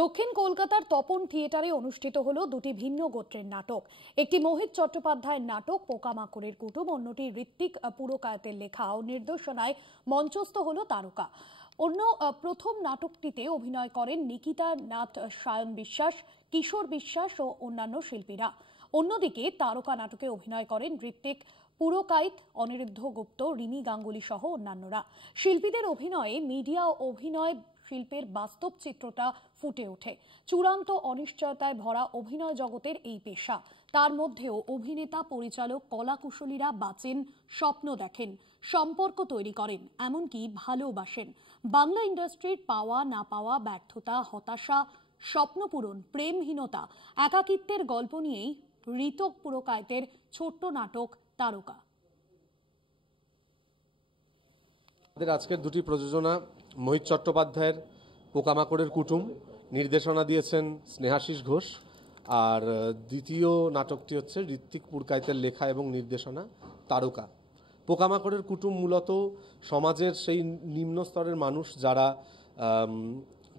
দক্ষিণ কলকাতার তপন থিয়েটারে অনুষ্ঠিত হলো দুটি ভিন্ন গোত্রের নাটক। একটি মোহিত চট্টোপাধ্যায়ের নাটক পোকামাকড়ের কুটুম, অন্যটি ঋত্বিক পুরকায়তের লেখা ও নির্দেশনায় মঞ্চস্থ হলো তারকা। প্রথম নাটকটিতে অভিনয় করেন নিকিতা নাথ, সায়ন বিশ্বাস, কিশোর বিশ্বাস ও অন্যান্য শিল্পীরা। অন্যদিকে তারকা নাটকে অভিনয় করেন ঋত্বিক পুরকায়ত, অনিরুদ্ধ গুপ্ত, রিমি গাঙ্গুলি সহ অন্যান্যরা। শিল্পীদের অভিনয়ে মিডিয়া ও অভিনয় শিল্পের বাস্তব চিত্রটা ফুটে ওঠে। চূড়ান্ত অনিশ্চয়তায় ভরা অভিনয় জগতের এই পেশা, তার মধ্যেও অভিনেতা, পরিচালক, কলাকুশলীরা বাঁচেন, স্বপ্ন দেখেন, সম্পর্ক তৈরি করেন, এমনকি ভালোবাসেন। বাংলা ইন্ডাস্ট্রির পাওয়া না পাওয়া, ব্যর্থতা, হতাশা, স্বপ্নপূরণ, প্রেমহীনতা, একাকিত্বের গল্প নিয়েই ঋত্বিক পুরকায়তের ছোট্ট নাটক তারকা। আমাদের আজকের দুটি প্রযোজনা মোহিত চট্টোপাধ্যায়ের পোকামাকড়ের কুটুম, নির্দেশনা দিয়েছেন স্নেহাশিস ঘোষ, আর দ্বিতীয় নাটকটি হচ্ছে ঋত্বিক পুরকায়তের লেখা এবং নির্দেশনা তারকা। পোকামাকড়ের কুটুম মূলত সমাজের সেই নিম্ন স্তরের মানুষ যারা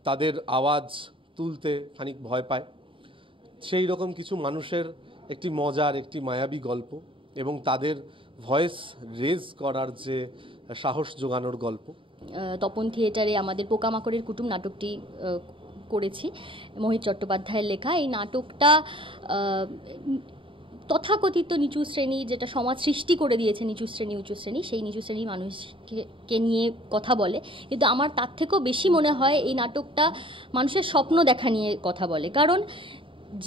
তাদের আওয়াজ তুলতে খানিক ভয় পায়, সেই রকম কিছু মানুষের একটি মজার, একটি মায়াবী গল্প এবং তাদের ভয়েস রেজ করার যে সাহস জোগানোর গল্প। তপন থিয়েটারে আমাদের পোকামাকড়ের কুটুম নাটকটি করেছি, মোহিত চট্টোপাধ্যায়ের লেখা। এই নাটকটা তথাকথিত নিচু শ্রেণী, যেটা সমাজ সৃষ্টি করে দিয়েছে নিচু শ্রেণী উঁচু শ্রেণী, সেই নিচু শ্রেণীর মানুষকে নিয়ে কথা বলে। কিন্তু আমার তার থেকেও বেশি মনে হয় এই নাটকটা মানুষের স্বপ্ন দেখা নিয়ে কথা বলে। কারণ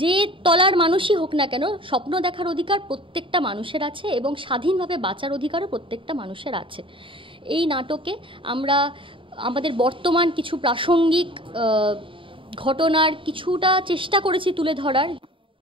যে তলার মানুষই হোক না কেন, স্বপ্ন দেখার অধিকার প্রত্যেকটা মানুষের আছে এবং স্বাধীনভাবে বাঁচার অধিকারও প্রত্যেকটা মানুষের আছে। এই নাটকে আমরা আমাদের বর্তমান কিছু প্রাসঙ্গিক ঘটনার কিছুটা চেষ্টা করেছি তুলে ধরার।